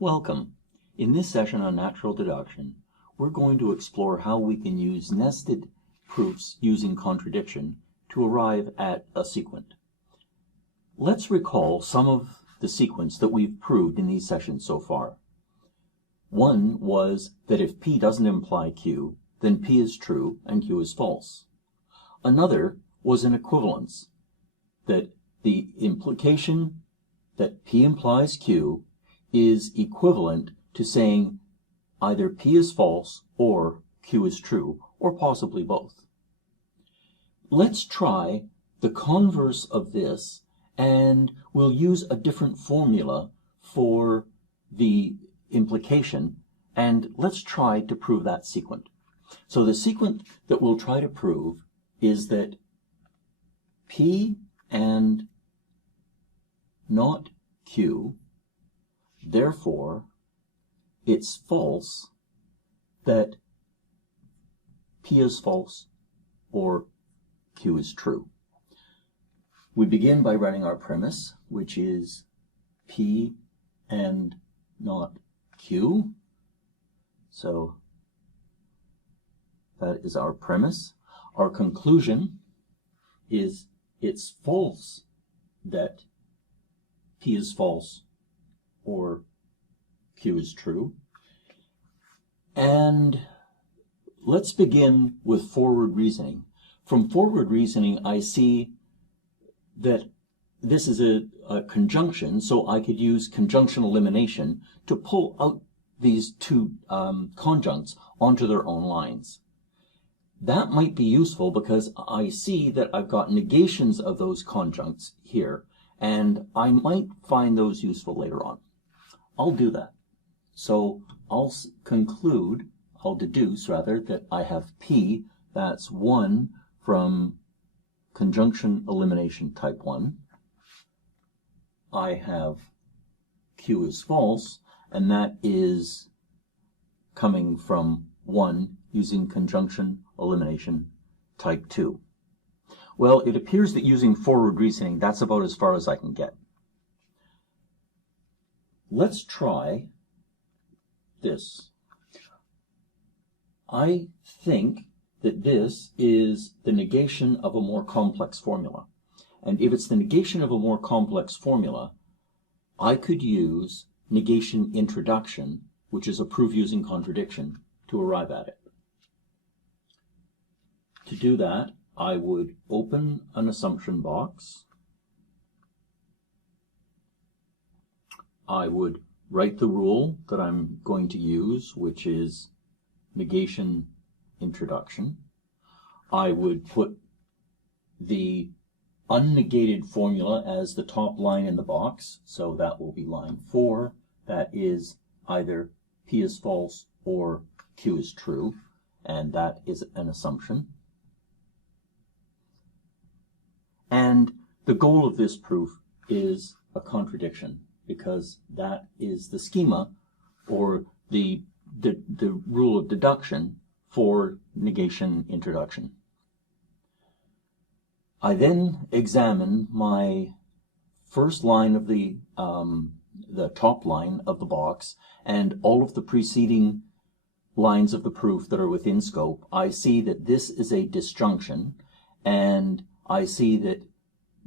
Welcome. In this session on natural deduction, we're going to explore how we can use nested proofs using contradiction to arrive at a sequent. Let's recall some of the sequence that we've proved in these sessions so far. One was that if P doesn't imply Q, then P is true and Q is false. Another was an equivalence, that the implication that P implies Q is equivalent to saying either P is false or Q is true, or possibly both. Let's try the converse of this, and we'll use a different formula for the implication, and let's try to prove that sequent. So the sequent that we'll try to prove is that P and not Q, therefore it's false that P is false or Q is true. We begin by writing our premise, which is P and not Q. So that is our premise. Our conclusion is it's false that P is false or Q is true. And let's begin with forward reasoning. From forward reasoning, I see that this is a conjunction, so I could use conjunction elimination to pull out these two conjuncts onto their own lines. That might be useful because I see that I've got negations of those conjuncts here, and I might find those useful later on. I'll do that. So I'll deduce rather, that I have P, that's 1 from conjunction elimination type 1. I have Q is false, and that is coming from 1 using conjunction elimination type 2. Well, it appears that using forward reasoning, that's about as far as I can get. Let's try this. I think that this is the negation of a more complex formula. And if it's the negation of a more complex formula, I could use negation introduction, which is a proof using contradiction, to arrive at it. To do that, I would open an assumption box. I would write the rule that I'm going to use, which is negation introduction. I would put the unnegated formula as the top line in the box, so that will be line 4. That is either P is false or Q is true, and that is an assumption. And the goal of this proof is a contradiction, because that is the schema or the rule of deduction for negation introduction. I then examine my first line of the top line of the box and all of the preceding lines of the proof that are within scope. I see that this is a disjunction, and I see that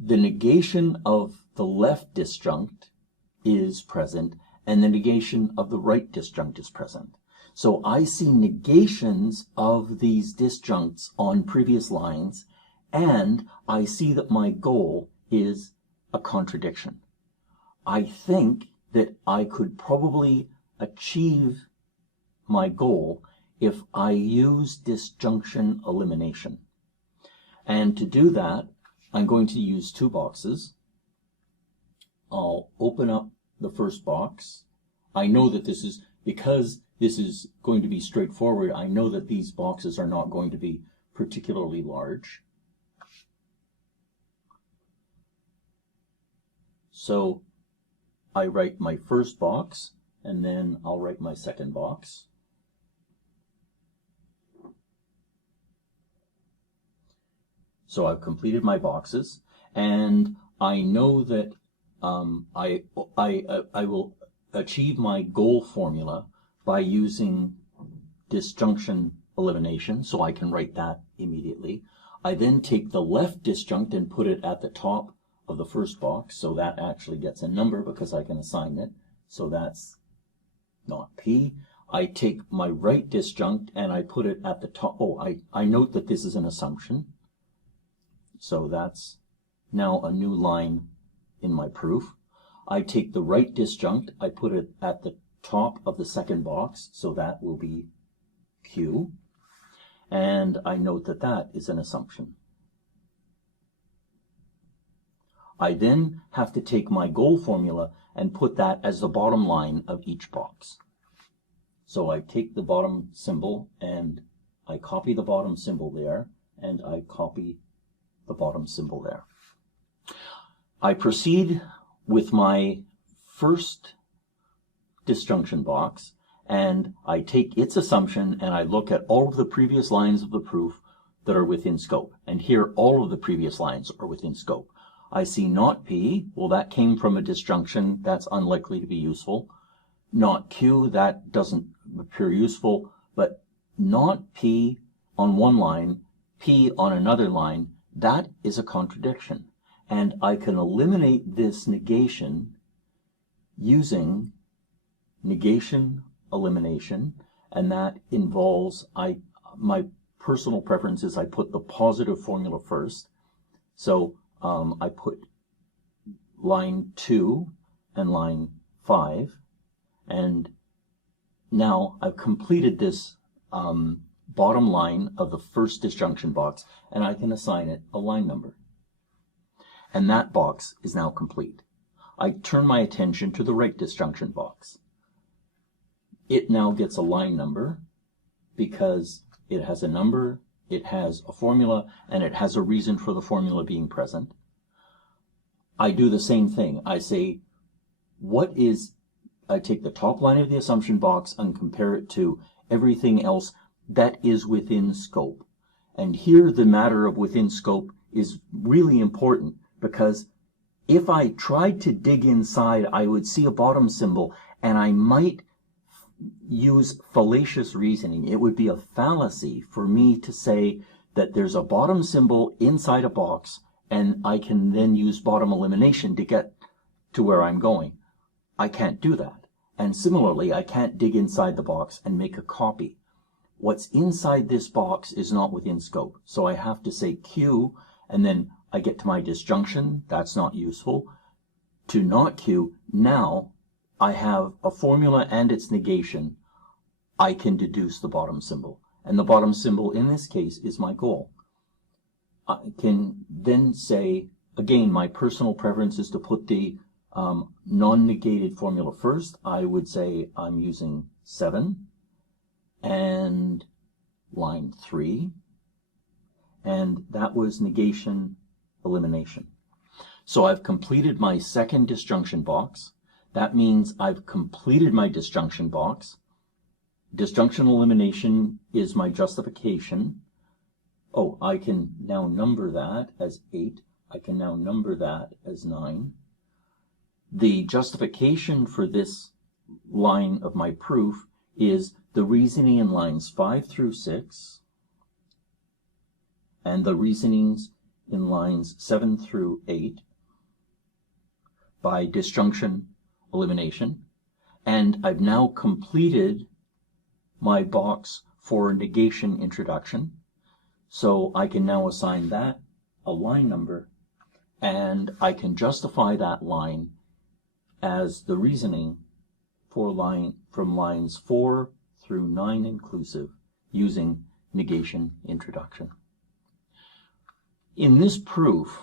the negation of the left disjunct is present and the negation of the right disjunct is present. So I see negations of these disjuncts on previous lines, and I see that my goal is a contradiction. I think that I could probably achieve my goal if I use disjunction elimination. And to do that, I'm going to use two boxes. I'll open up the first box. I know that this is, because this is going to be straightforward, I know that these boxes are not going to be particularly large. So I write my first box, and then I'll write my second box. So I've completed my boxes, and I know that I will achieve my goal formula by using disjunction elimination, so I can write that immediately. I then take the left disjunct and put it at the top of the first box, so that actually gets a number because I can assign it, so that's not P. I take my right disjunct and I put it at the top. Oh, I note that this is an assumption, so that's now a new line in my proof. I take the right disjunct, I put it at the top of the second box, so that will be Q, and I note that that is an assumption. I then have to take my goal formula and put that as the bottom line of each box. So I take the bottom symbol and I copy the bottom symbol there, and I copy the bottom symbol there. I proceed with my first disjunction box, and I take its assumption and I look at all of the previous lines of the proof that are within scope. And here all of the previous lines are within scope. I see not P, well, that came from a disjunction, that's unlikely to be useful. Not Q, that doesn't appear useful, but not P on one line, P on another line, that is a contradiction. And I can eliminate this negation using negation elimination, and that involves, my personal preference is I put the positive formula first. So I put line 2 and line 5, and now I've completed this bottom line of the first disjunction box, and I can assign it a line number. And that box is now complete. I turn my attention to the right disjunction box. It now gets a line number because it has a number, it has a formula, and it has a reason for the formula being present. I do the same thing. I say, I take the top line of the assumption box and compare it to everything else that is within scope. And here the matter of within scope is really important, because if I tried to dig inside, I would see a bottom symbol and I might use fallacious reasoning. It would be a fallacy for me to say that there's a bottom symbol inside a box and I can then use bottom elimination to get to where I'm going. I can't do that. And similarly, I can't dig inside the box and make a copy. What's inside this box is not within scope. So I have to say Q, and then I get to my disjunction. That's not useful. To not Q, now I have a formula and its negation. I can deduce the bottom symbol. And the bottom symbol in this case is my goal. I can then say, again, my personal preference is to put the non-negated formula first. I would say I'm using 7 and line 3, and that was negation elimination. So I've completed my second disjunction box. That means I've completed my disjunction box. Disjunction elimination is my justification. Oh, I can now number that as 8. I can now number that as 9. The justification for this line of my proof is the reasoning in lines 5 through 6 and the reasonings in lines 7 through 8 by disjunction elimination. And I've now completed my box for negation introduction. So I can now assign that a line number, and I can justify that line as the reasoning for from lines 4 through 9 inclusive using negation introduction. In this proof,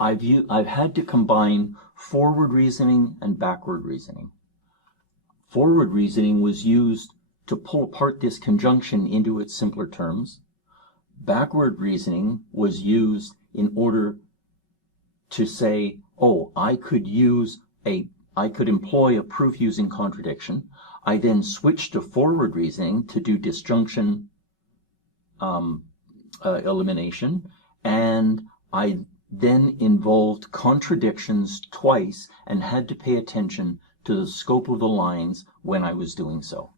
I've had to combine forward reasoning and backward reasoning. Forward reasoning was used to pull apart this conjunction into its simpler terms. Backward reasoning was used in order to say, oh, I could employ a proof using contradiction. I then switched to forward reasoning to do disjunction elimination, and I then involved contradictions twice and had to pay attention to the scope of the lines when I was doing so.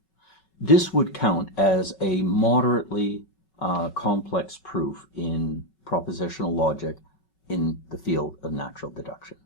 This would count as a moderately complex proof in propositional logic in the field of natural deduction.